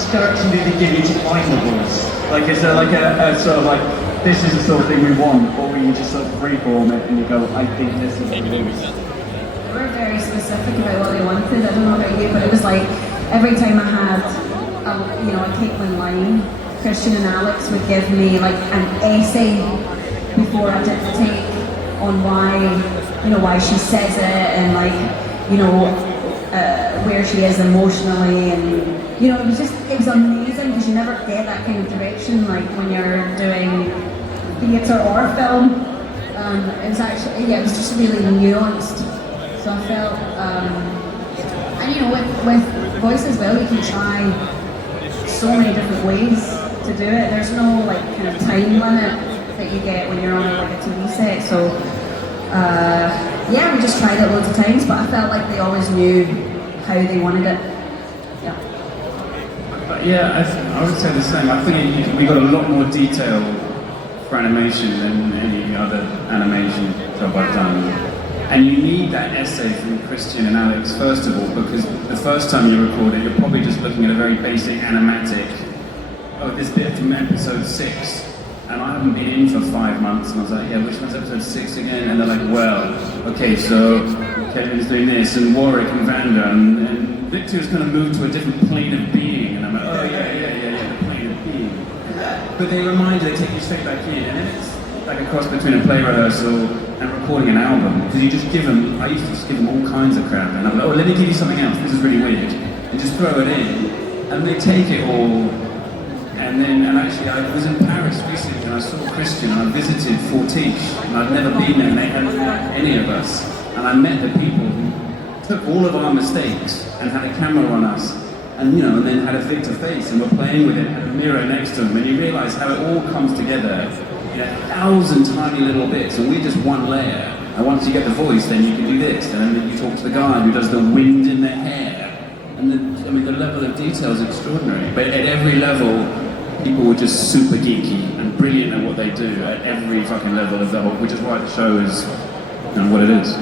instruction did they give you to find the voice? Like, is there like a sort of like, this is the sort of thing we want, or will you just sort of freeform it and you go, I think this is it? They were very specific about what they wanted. I don't know about you, but it was like every time I had a Caitlin line, Christian and Alex would give me like an essay before I did the take on why she says it and like where she is emotionally, and it was amazing because you never get that kind of direction like when you're doing theatre or film. It was actually it was just really nuanced. So I felt, and with voice as well, you can try so many different ways to do it. There's no like kind of time limit that you get when you're on like a TV set. So we just tried it loads of times, but I felt like they always knew how they wanted it. Yeah. But yeah, I would say the same. I think we got a lot more detail for animation than any other animation job I've done. And you need that essay from Christian and Alex, first of all, because the first time you record it, you're probably just looking at a very basic animatic. Oh, this bit from episode 6. And I haven't been in for 5 months, and I was like, yeah, which one's episode 6 again? And they're like, well, okay, so Kevin's doing this, and Warwick and Vanda, and Victor's kind of moved to a different plane of being. And I'm like, oh yeah, the plane of being. But they take you straight back in, and then it's like a cross between a play rehearsal and recording an album, because you just give them, I used to just give them all kinds of crap, and I'm like, oh, let me give you something else, this is really weird, and just throw it in, and they take it all, and actually I was in Paris recently, and I saw Christian, and I visited Fortiche, and I'd never been there, and they hadn't met any of us, and I met the people who took all of our mistakes, and had a camera on us, and then had a Victor face, and were playing with it, had a mirror next to them, and you realise how it all comes together, 1,000 tiny little bits, and we're just one layer. And once you get the voice, then you can do this, and then you talk to the guy who does the wind in their hair. And the level of detail is extraordinary. But at every level, people were just super geeky and brilliant at what they do at every fucking level of the whole, which is why the show is what it is.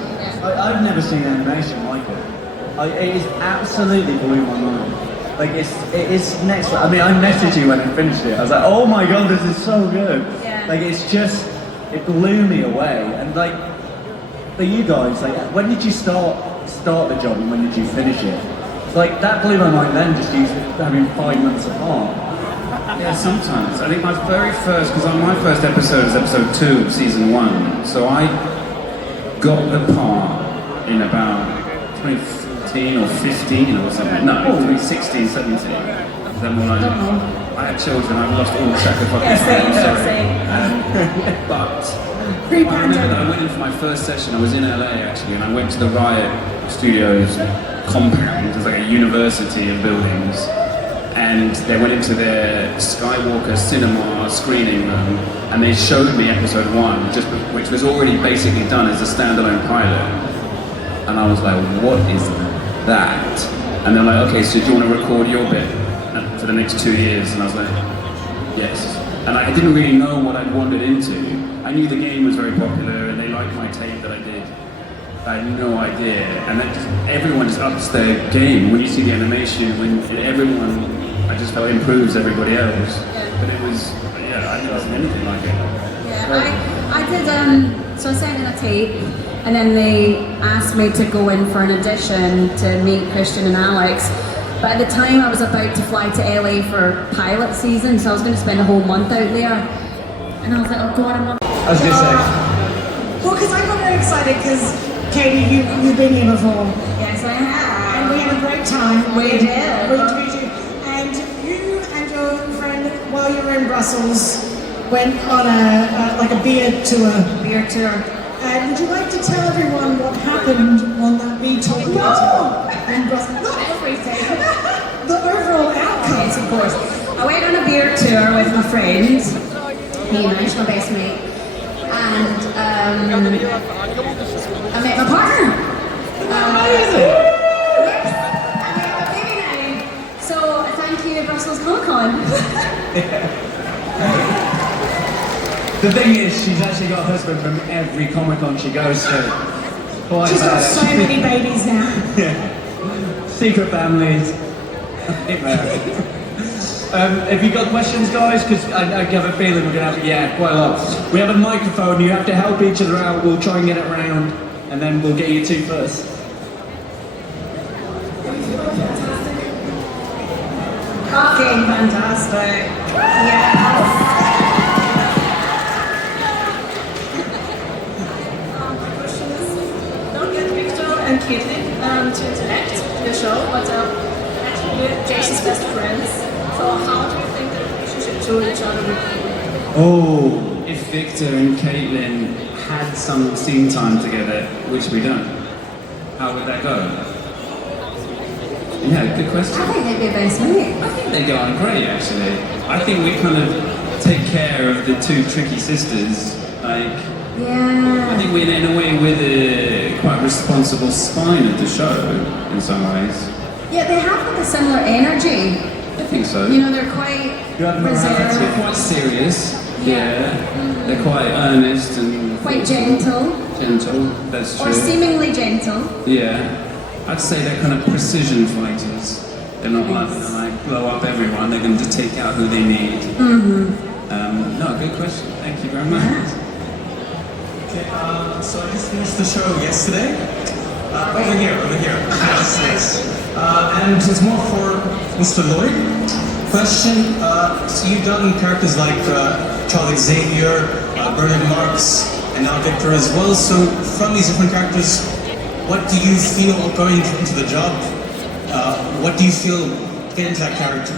I've never seen animation like it. It is absolutely blew my mind. Like it is next. I mean, I messaged you when I finished it. I was like, oh my god, this is so good. Yeah. Like it blew me away. And like for you guys, like when did you start the job and when did you finish it? It's like that blew my mind. Then just having 5 months apart. Yeah, sometimes. I think my very first, because my first episode is episode 2 of season 1. So I got the part in about 2014 or 15 or something. No, 2016, 17. Is that more like? I had children. I've lost all track of fucking time. Sorry. But I remember that I went in for my first session. I was in LA actually, and I went to the Riot Studios compound. It was like a university of buildings, and they went into their Skywalker cinema screening room, and they showed me episode 1, which was already basically done as a standalone pilot. And I was like, what is that? And they're like, okay, so do you want to record your bit for the next 2 years? And I was like, yes. And I didn't really know what I'd wandered into. I knew the game was very popular and they liked my tape that I did. I had no idea. And that everyone just ups their game. When you see the animation, when everyone, I just felt improves everybody else. But it was, I never seen anything like it. Yeah, I did, so I sent in a tape, and then they asked me to go in for an audition to meet Christian and Alex. But at the time I was about to fly to LA for pilot season, so I was going to spend a whole month out there. And I was like, oh god, I'm not... I was going to say... Well, because I got very excited because, Katie, you've been here before. Yes, I have. And we had a great time. We did. We interviewed you. And you and your friend, while you were in Brussels, went on a beer tour. Beer tour. Would you like to tell everyone what happened on that beer tour in Brussels? Not everything. The overall outcome. Yes, of course. I went on a beer tour with my friends. Me and Ash, my best mate. And I met my partner. Yes, I met my baby now. So thank you, Brussels Comic Con. The thing is, she's actually got a husband from every Comic Con she goes to. Quite She's got so many babies now. Yeah. Secret families. Have you got questions, guys? Because I have a feeling we're going to have, quite a lot. We have a microphone, you have to help each other out, we'll try and get it around, and then we'll get you two first. Fucking fantastic. Yeah. My question is, don't get Victor and Caitlin to interact in the show, but actually Jason's best friends. So how do you think the relationship to each other would be? Oh, if Victor and Caitlin had some scene time together, which we don't, how would that go? Yeah, good question. I think they'd be best mates. I think they get on great, actually. I think we kind of take care of the two tricky sisters. Like, Yeah. I think we're in a way we're the quite responsible spine of the show in some ways. Yeah, they have like a similar energy. I think so. You know, they're quite You have reserved, They're quite serious. Yeah. They're quite earnest and quite gentle, gentle. That's true. or seemingly gentle. Yeah. I'd say they're kind of precision fighters. They're not like blow up everyone. They're going to take out who they need. No, good question. Thank you very much. Okay, so I just finished the show yesterday. Over here. Yes, yes. And it's more for Mr. Lloyd. Question, so you've done characters like Charlie Xavier, Bernard Marx, and now Victor as well. So from these different characters, what do you feel going into the job? What do you feel get into that character?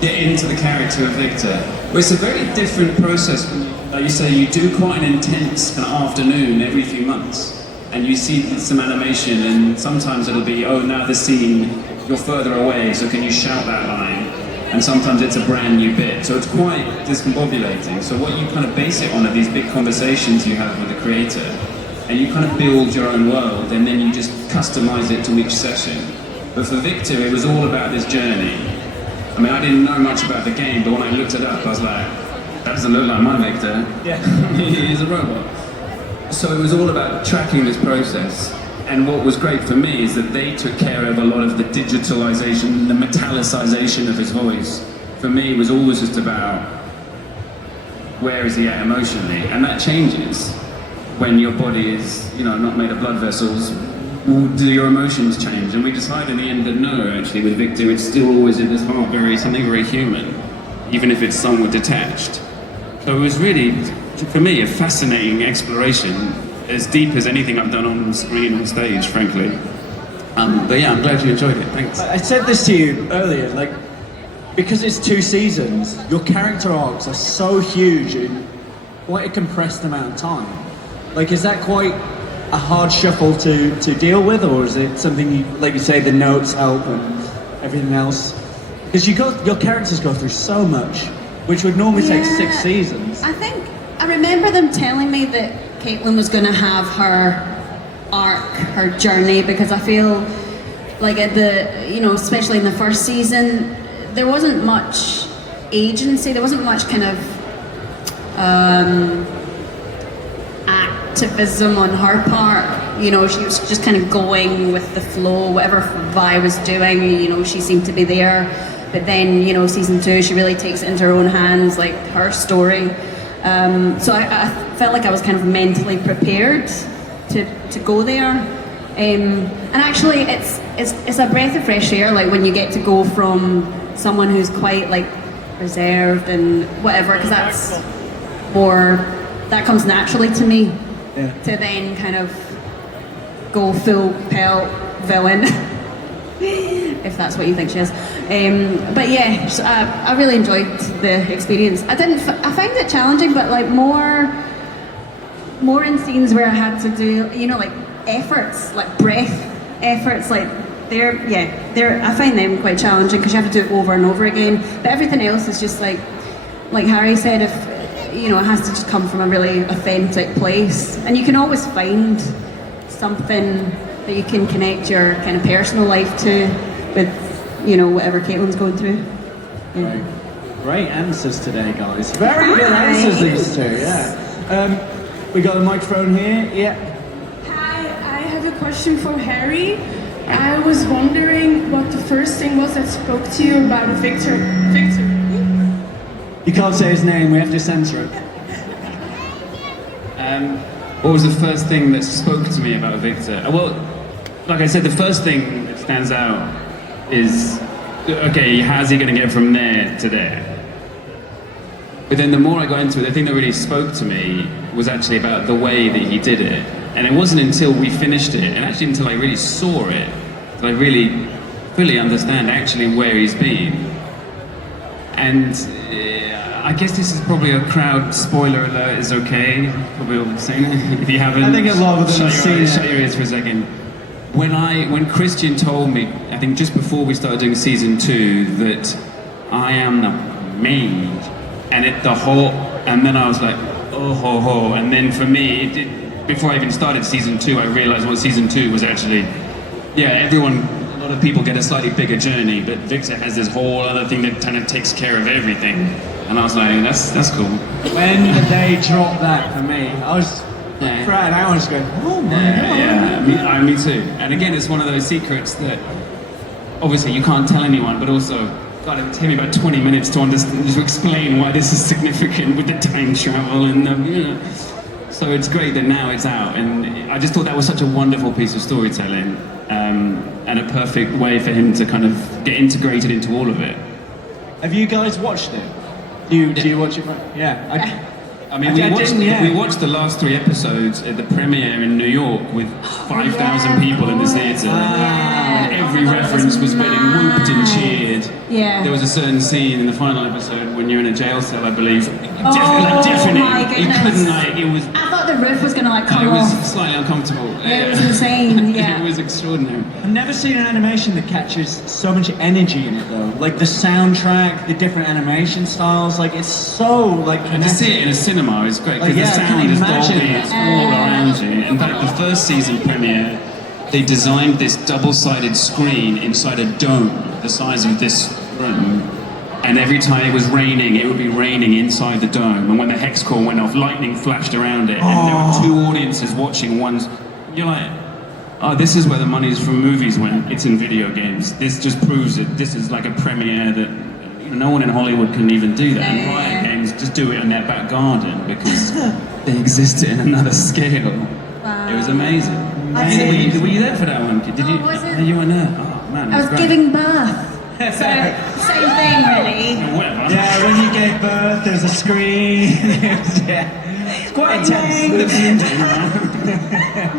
Get into the character of Victor. Well, it's a very different process. Like you say, you do quite an intense kind of afternoon every few months, and you see some animation, and sometimes it'll be, oh, now the scene, you're further away, so can you shout that line? And sometimes it's a brand new bit, so it's quite discombobulating. So what you kind of base it on are these big conversations you have with the creator, and you kind of build your own world, and then you just customize it to each session. But for Victor, it was all about this journey. I mean, I didn't know much about the game, but when I looked it up, I was like, that doesn't look like my Victor. Yeah. He's a robot. So it was all about tracking this process. And what was great for me is that they took care of a lot of the digitalization, the metallicization of his voice. For me, it was always just about where is he at emotionally, and that changes when your body is, not made of blood vessels. Do your emotions change? And we decided in the end that no, actually, with Victor, it's still always in his heart something very human, even if it's somewhat detached. So it was really, for me, a fascinating exploration, as deep as anything I've done on screen or stage, frankly. But yeah, I'm glad you enjoyed it. Thanks. I said this to you earlier, because it's 2 seasons, your character arcs are so huge in quite a compressed amount of time. Is that quite a hard shuffle to deal with, or is it something you, like you say, the notes help and everything else? Because your characters go through so much, which would normally take 6 seasons. I remember them telling me that Caitlin was going to have her arc, her journey, because I feel like at especially in the first season, there wasn't much agency, there wasn't much kind of activism on her part. She was just kind of going with the flow, whatever Vi was doing, she seemed to be there. But then, season 2, she really takes it into her own hands, like her story. So I felt like I was kind of mentally prepared to go there. And actually, it's a breath of fresh air, like when you get to go from someone who's quite reserved and whatever, because that comes naturally to me. Yeah. To then kind of go full pelt villain, if that's what you think she is. But yeah, so I really enjoyed the experience. I found it challenging, but more in scenes where I had to do, efforts, breath efforts, I find them quite challenging because you have to do it over and over again. But everything else is just like Harry said, if it has to just come from a really authentic place, and you can always find something that you can connect your kind of personal life to with whatever Caitlin's going through. Yeah. Great answers today, guys. Very good answers, these two. Yeah. We got a microphone here. Yeah. Hi, I have a question for Harry. I was wondering what the first thing was that spoke to you about Victor. Victor. You can't say his name, we have to censor it. What was the first thing that spoke to me about Victor? Well, like I said, the first thing that stands out is, okay, how's he going to get from there to there? But then the more I got into it, the thing that really spoke to me was actually about the way that he did it. And it wasn't until we finished it, and actually until I really saw it, that I really fully understand actually where he's been. And I guess this is probably a crowd spoiler alert is okay. Probably all the same. If you haven't, I think a lot of them have seen it. Shut your ears for a second. When Christian told me, I think just before we started doing season 2, that I am the mage, and then I was like, oh ho ho. And then for me, before I even started season 2, I realized what season 2 was actually. Yeah, a lot of people get a slightly bigger journey, but Victor has this whole other thing that kind of takes care of everything. And I was like, that's cool. When they dropped that for me, I was for an hour just going, oh my god. Yeah, me too. And again, it's one of those secrets that obviously you can't tell anyone, but also God, it took me about 20 minutes to understand, to explain why this is significant with the time travel and so it's great that now it's out, and I just thought that was such a wonderful piece of storytelling, and a perfect way for him to kind of get integrated into all of it. Have you guys watched it? Do you watch it? Yeah. I mean, we watched the last 3 episodes at the premiere in New York with 5,000 people in the theatre. And every reference was getting whooped and cheered. Yeah. There was a certain scene in the final episode when you're in a jail cell, I believe. Oh my goodness. You couldn't it was... I thought the roof was going to come off. off. It was slightly uncomfortable. It was insane, yeah. It was extraordinary. I've never seen an animation that catches so much energy in it though. Like the soundtrack, the different animation styles, like it's so like And to see it in a cinema is great, because Like, the I sound can is imagine. Dolby, it's all around you. In fact, the first season premiere, they designed this double-sided screen inside a dome the size of this room, and every time it was raining, it would be raining inside the dome, and when the hex core went off, lightning flashed around it, and there were 2 audiences watching one. You're like, oh, this is where the money is from movies when it's in video games. This just proves it. This is like a premiere that no one in Hollywood can even do that. And Riot Games just do it in their back garden because they exist in another scale. Wow. It was amazing. Were you there for that one? Did you? was it? You were there. Oh man, it I was great. giving birth. So, same thing really. Whatever. Yeah, when you gave birth, there's a screen. It's quite intense.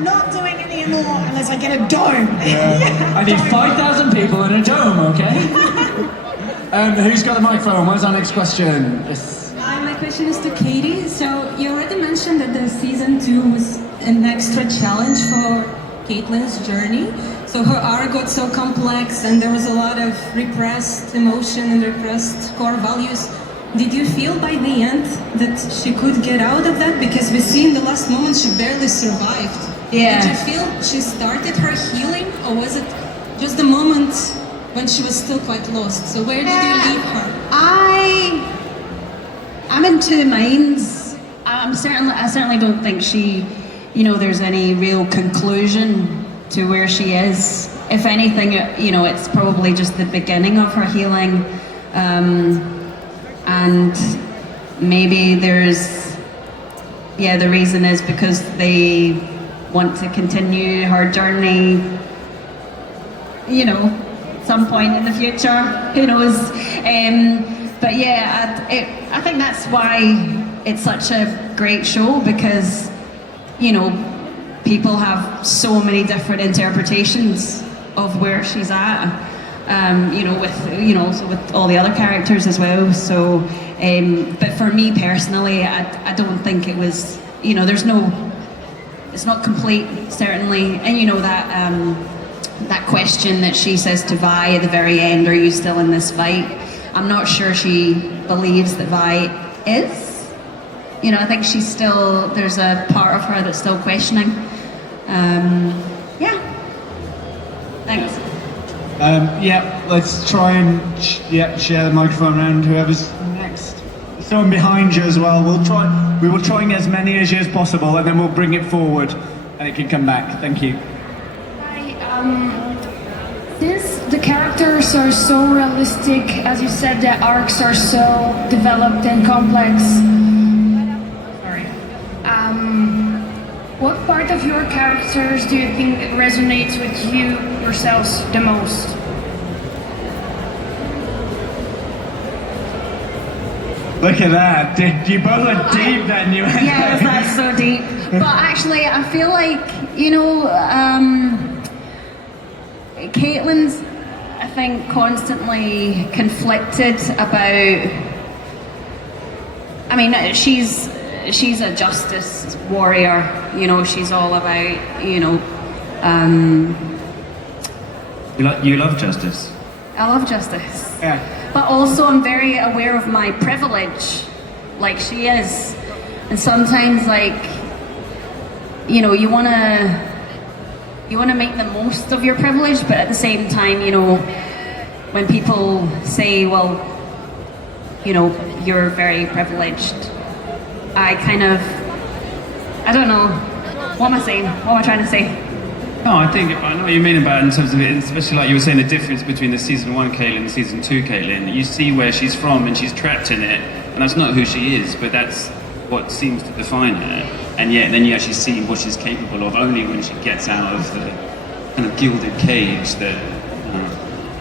Not doing any more unless I get a dome. I need 5,000 people in a dome, okay? Who's got the microphone? What's our next question? Yes. My question is to Katie. So you already mentioned that the season 2 was an extra challenge for Caitlin's journey. So her arc got so complex, and there was a lot of repressed emotion and repressed core values. Did you feel by the end that she could get out of that? Because we see in the last moment she barely survived. Yeah. Did you feel she started her healing, or was it just the moment when she was still quite lost? So where did you leave her? I'm in 2 minds. I certainly don't think she, there's any real conclusion to where she is. If anything, it's probably just the beginning of her healing, and maybe the reason is because they want to continue her journey, some point in the future, who knows. But yeah, I think that's why it's such a great show, because people have so many different interpretations of where she's at, with all the other characters as well. So but for me personally, I don't think it was, it's not complete, certainly. And that question that she says to Vi at the very end, are you still in this fight? I'm not sure she believes that Vi is. I think she's still, there's a part of her that's still questioning. Yeah. Thanks. Let's try and share the microphone around whoever's next. Someone behind you as well. We will try and get as many as you as possible, and then we'll bring it forward and it can come back. Thank you. Hi, the characters are so realistic, as you said, the arcs are so developed and complex. Sorry. What part of your characters do you think resonates with you yourselves the most? Look at that. You both are deep then. You went Yes, that's so deep. But actually, I feel like, you know, Caitlin's, I think, constantly conflicted about. I mean, she's a justice warrior. You know, she's all about, you know. You love justice. I love justice. Yeah. But also, I'm very aware of my privilege, like she is. And sometimes, like, you know, you wanna make the most of your privilege, but at the same time, you know, when people say, well, you know, you're very privileged, I kind of, I don't know, what am I saying? What am I trying to say? No, I know what you mean about it in terms of it, especially like you were saying, the difference between the season 1 Caitlin and season 2 Caitlin. You see where she's from and she's trapped in it, and that's not who she is, but that's what seems to define her. And yet then you actually see what she's capable of only when she gets out of the kind of gilded cage that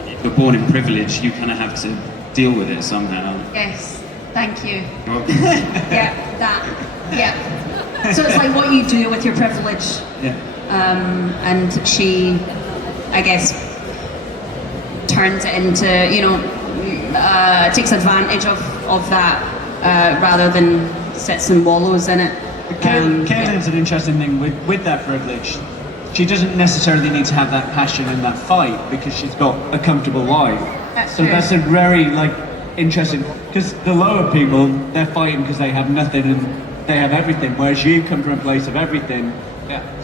if you're born in privilege, you kind of have to deal with it somehow. Yes, thank you. Well, Yeah, that, yeah. So it's like what you do with your privilege. yeah. And she, I guess, turns it into, you know, takes advantage of that rather than sits and wallows in it. Caitlin's an interesting thing with that privilege. She doesn't necessarily need to have that passion in that fight because she's got a comfortable life. That's So true. that's a very interesting, because the lower people, they're fighting because they have nothing and they have everything, whereas you come from a place of everything.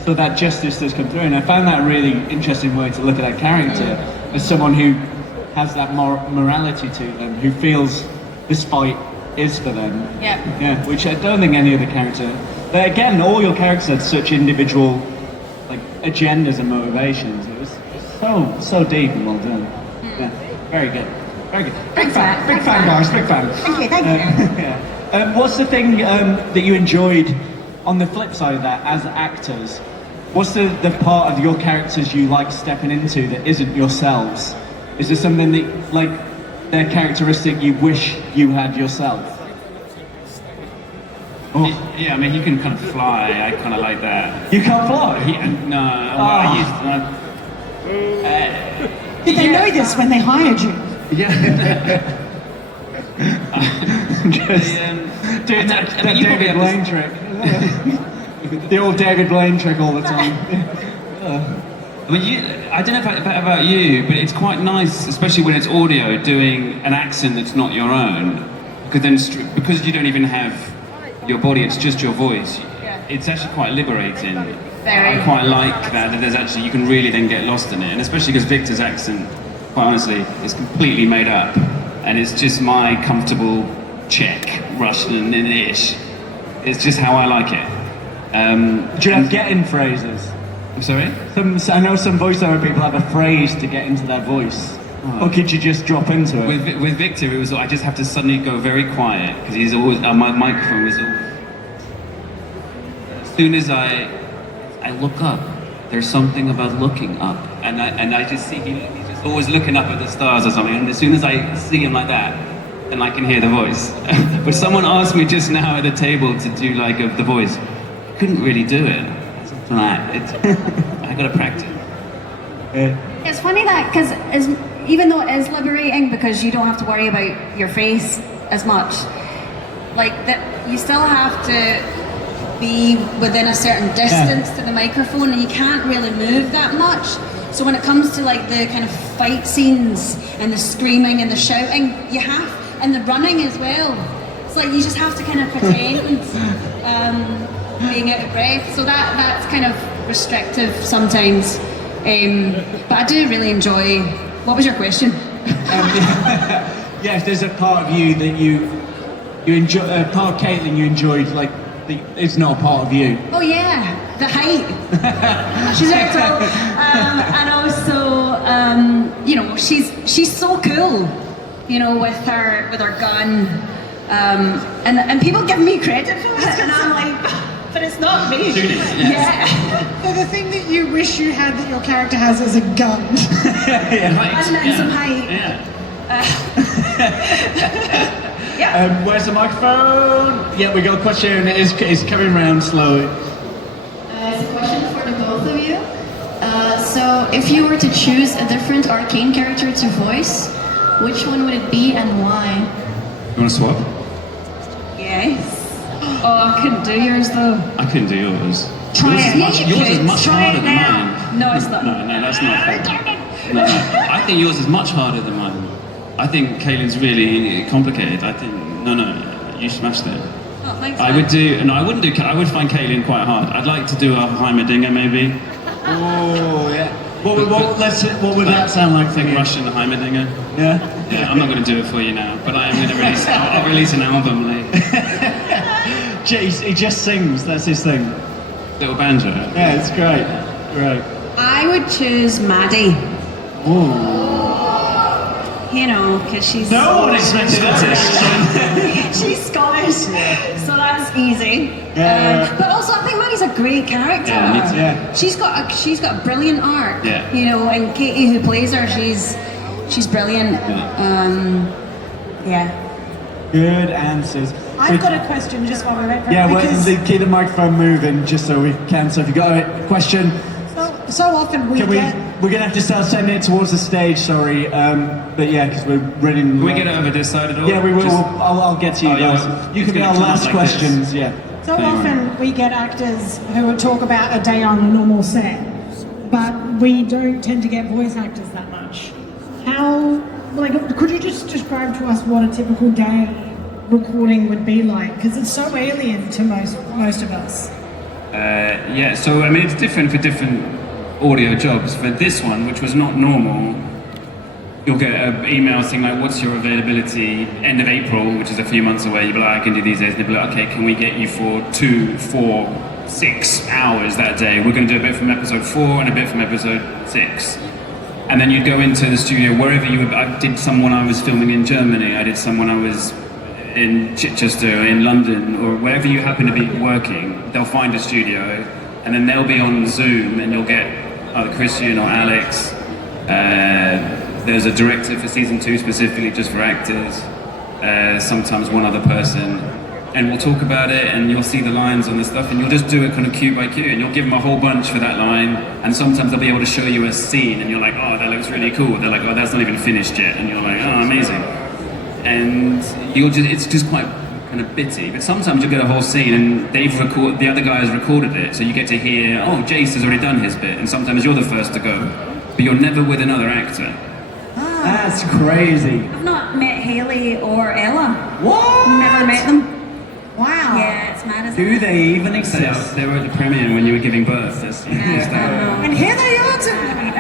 So that justice does come through, and I found that a really interesting way to look at that character as someone who has that morality to them, who feels this fight is for them. Yeah. Which I don't think any other character. But again, all your characters had such individual agendas and motivations. It was so deep and well done. Yeah, very good, very good. Big fan, guys, big fan. Thank you, thank you. Yeah. What's the thing that you enjoyed? On the flip side of that, as actors, what's the part of your characters you like stepping into that isn't yourselves? Is there something that, like, their characteristic you wish you had yourself? Oh. Yeah, I mean, he can kind of fly. I kind of like that. You can't fly? No, well, I used to. Did they know this when they hired you? Yeah. Just doing that David Blaine trick. The old David Blaine trick all the time. I mean, I don't know about you, but it's quite nice, especially when it's audio, doing an accent that's not your own. Because you don't even have your body, it's just your voice. It's actually quite liberating. Very. I quite like that there's actually, you can really then get lost in it. And especially because Victor's accent, quite honestly, is completely made up. And it's just my comfortable Czech, Russian, and ish. It's just how I like it. Do you have get-in phrases? I'm sorry? I know some voiceover people have a phrase to get into their voice. Or could you just drop into it? With Victor, it was I just have to suddenly go very quiet because he's always my microphone was always. As soon as I look up, there's something about looking up, and I just see he's just always looking up at the stars or something. And as soon as I see him like that, then I can hear the voice. But someone asked me just now at the table to do the voice. I couldn't really do it. Something like that. I gotta practice. It's funny that, because even though it is liberating because you don't have to worry about your face as much, like that you still have to be within a certain distance to the microphone and you can't really move that much. So when it comes to like the kind of fight scenes and the screaming and the shouting, you have, and the running as well. It's like you just have to kind of pretend being out of breath. So that's kind of restrictive sometimes. But I do really enjoy. What was your question? Yes, there's a part of you that you enjoy. Part of Caitlin you enjoyed, like it's not a part of you. Oh yeah, the height. She's very tall, and also you know, she's so cool, you know, with her gun, and people give me credit for it, and I'm like, but it's not me. Yeah. So the thing that you wish you had that your character has is a gun. And some height. Yeah. Where's the microphone? Yeah, we got a question. It's coming around slowly. It's a question for the both of you. So, if you were to choose a different Arcane character to voice, which one would it be and why? You want to swap? Yes. Oh, I couldn't do yours though. I couldn't do yours. Try Yours it. is much, Yeah, you yours could. is much Try harder it than now. mine. No, it's not. No, that's not fair. No, I think yours is much harder than mine. I think Kaylin's really complicated. I think no, you smashed it. Oh, thanks. I would find Kaylin quite hard. I'd like to do a Heimerdinger maybe. Oh, yeah. What would that sound like for you? Russian Heimerdinger. Yeah? Yeah, I'm not going to do it for you now, but I am going to release. I'll release an album later. Jeez, he just sings. That's his thing. Little banjo. Yeah, it's great. Great. I would choose Maddie. Ooh. You know, because she's No one expected that. she's Scottish, so that's easy. Yeah. But also, I think Maddie's a great character. Yeah, me too. Yeah. She's got a brilliant arc. Yeah. You know, and Katie, who plays her, she's brilliant. Yeah. Good answers. I've got a question just while we're waiting for it, Yeah, because keep the microphone moving just so we can. So if you've got a question, so often we get... we're going to have to start sending it towards the stage, sorry. But yeah, because we're running... Can we get it over this side at all? Yeah, we will. Just- I'll get to you Oh, yeah, guys. well, You it's can be gonna our come up last like questions, yeah. So Anyway. often we get actors who would talk about a day on a normal set, but we don't tend to get voice actors that much. Could you just describe to us what a typical day recording would be like? Because it's so alien to most of us. Yeah, so I mean it's different for different audio jobs. For this one, which was not normal, you'll get an email saying like, what's your availability end of April, which is a few months away. You'll be like, I can do these days. They'll be like, okay, can we get you for 2, 4, 6 hours that day? We're going to do a bit from episode 4 and a bit from episode 6. And then you'd go into the studio wherever you would. I did some when I was filming in Germany. I did some when I was in Chichester, in London, or wherever you happen to be working. They'll find a studio, and then they'll be on Zoom, and you'll get either Christian or Alex. There's a director for season 2 specifically just for actors. Sometimes one other person, and we'll talk about it, and you'll see the lines on the stuff, and you'll just do it kind of cue by cue, and you'll give them a whole bunch for that line, and sometimes they'll be able to show you a scene, and you're like, oh, that looks really cool. They're like, oh, that's not even finished yet, and you're like, oh, amazing. And it's just quite kind of bitty, but sometimes you get a whole scene and the other guy has recorded it, so you get to hear, oh, Jace has already done his bit, and sometimes you're the first to go, but you're never with another actor. That's crazy. I've not met Haley or Ella. What? Never met them. Wow. Yeah, it's mad as Do they even exist? They were at the premiere when you were giving birth. That's And here they are tonight.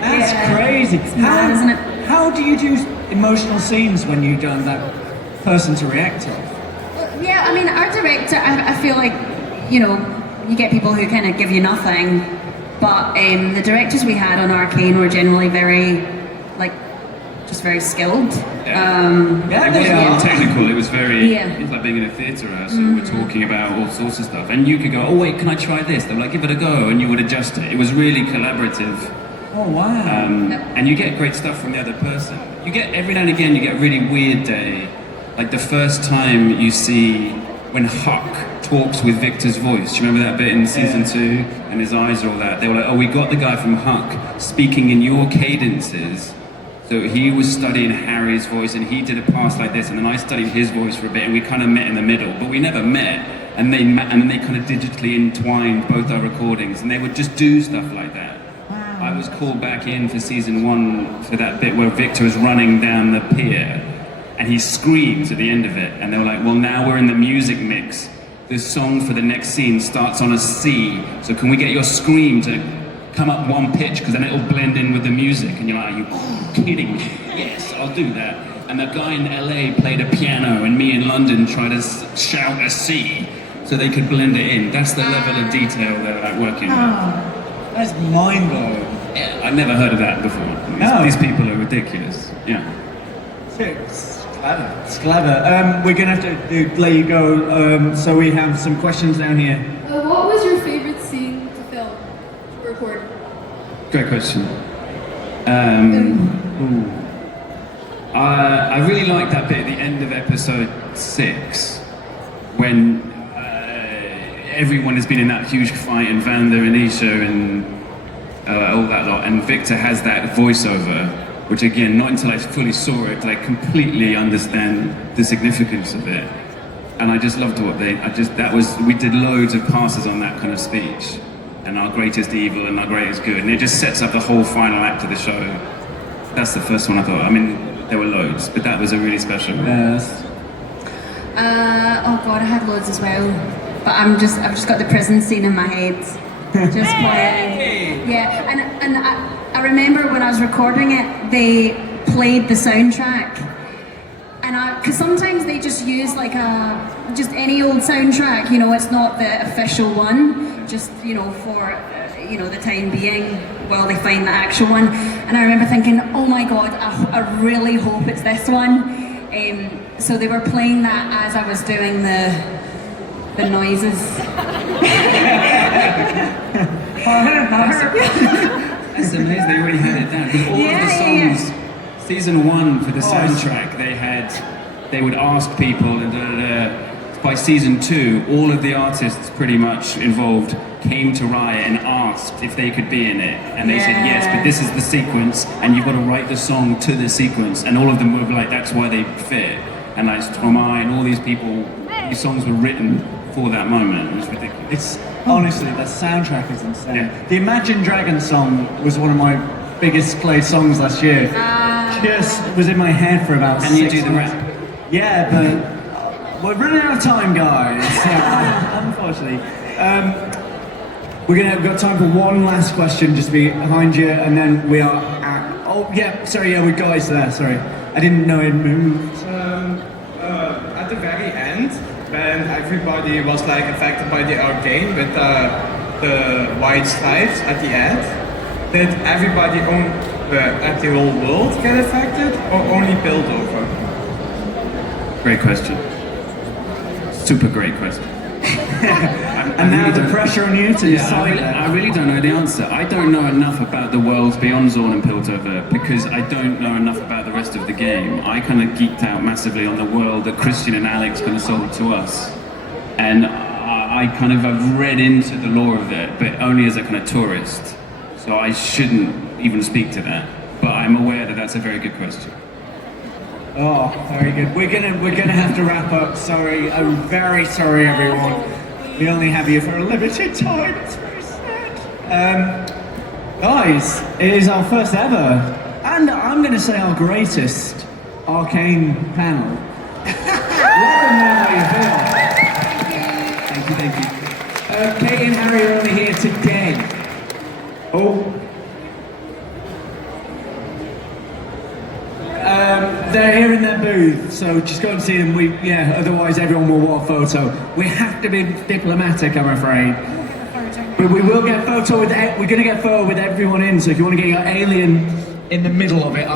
That's crazy. mad, isn't it? How do you do emotional scenes when you don't have that person to react to? Yeah, I mean, our director, I feel like, you know, you get people who kind of give you nothing, but the directors we had on Arcane were generally very, like, just very skilled. It wasn't all technical, it was very, Yeah. it was like being in a theatre rehearsal, we're talking about all sorts of stuff, and you could go, oh wait, can I try this? They were like, give it a go, and you would adjust it. It was really collaborative. Oh, wow. And you get great stuff from the other person. You get, every now and again, you get a really weird day, like the first time you see when Huck talks with Victor's voice. Do you remember that bit in season 2? And his eyes are all that. They were like, oh, we got the guy from Huck speaking in your cadences. So he was studying Harry's voice, and he did a pass like this, and then I studied his voice for a bit, and we kind of met in the middle, but we never met. And they kind of digitally entwined both our recordings, and they would just do stuff like that. Wow. I was called back in for season 1 for that bit where Victor was running down the pier, and he screams at the end of it, and they were like, well, now we're in the music mix. The song for the next scene starts on a C, so can we get your scream to come up one pitch, because then it'll blend in with the music? And you're like, are you kidding me? Yes, I'll do that. And the guy in LA played a piano, and me in London tried to shout a C so they could blend it in. That's the level of detail they're like working with. That's mind-blowing. I've never heard of that before. No. These people are ridiculous. Yeah. It's clever. It's clever. We're going to have to let you go, so we have some questions down here. What was your favorite scene to film, to record? Great question. I really liked that bit at the end of episode 6 when everyone has been in that huge fight and Vanda and Isha and all that lot, and Victor has that voiceover, which again, not until I fully saw it did I completely understand the significance of it. And I just loved what we did loads of passes on that kind of speech, and our greatest evil and our greatest good, and it just sets up the whole final act of the show. That's the first one I thought. I mean, there were loads, but that was a really special one. Yes. Oh god, I had loads as well, but I've just got the prison scene in my head. Just playing. Yeah, and I remember when I was recording it, they played the soundtrack, and because sometimes they just use like just any old soundtrack, you know, it's not the official one, just, you know, for the time being while they find the actual one. And I remember thinking, oh my god, I really hope it's this one. So they were playing that as I was doing the noises. That's amazing, they already had it down. Because all of the songs, season 1 for the soundtrack, they would ask people, and by season 2, all of the artists pretty much involved came to Riot and asked if they could be in it. And they said, yes, but this is the sequence, and you've got to write the song to the sequence. And all of them were like, that's why they fit. And like Stromae and all these people, these songs were written for that moment. It was ridiculous. It's honestly, the soundtrack is insane. Yeah. The Imagine Dragons song was one of my biggest played songs last year. Just was in my head for about 6 months. Can you do the rap? Yeah, but we're running out of time, guys. Unfortunately. We've got time for one last question just behind you, and then we are at... Oh, yeah, sorry, yeah, with guys there, sorry. I didn't know it moved. At the very end, when everybody was like affected by the Arcane with the white stripes at the end, did everybody at the whole world get affected, or only Piltover? Great question. Super great question. And now the pressure on you to decide. I really don't know the answer. I don't know enough about the worlds beyond Zorn and Piltover because I don't know enough about the rest of the game. I kind of geeked out massively on the world that Christian and Alex kind of sold to us. And I kind of have read into the lore of it, but only as a kind of tourist. So I shouldn't even speak to that. But I'm aware that that's a very good question. Oh, very good. We're gonna have to wrap up. Sorry, I'm very sorry, everyone. We only have you for a limited time. It's very sad. Guys, it is our first ever, and I'm gonna say our greatest Arcane panel. Let them know how you feel. Thank you. Katie and Harry are only here today. Oh. They're here in their booth, so just go and see them. Otherwise everyone will want a photo. We have to be diplomatic, I'm afraid. But we will get a photo with. We're going to get a photo with everyone in. So if you want to get your alien in the middle of it.